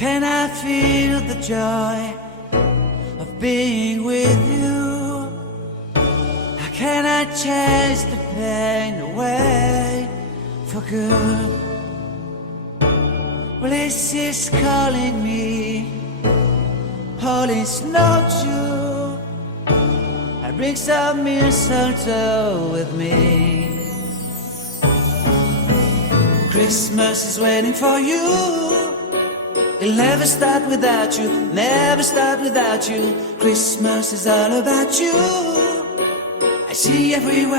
can I feel the joy of being with you? How can I chase the pain away for good? Well, this is calling me, all is not true. I bring some mistletoe with me. Christmas is waiting for you. It'll never start without you, never start without you. Christmas is all about you. I see everywhere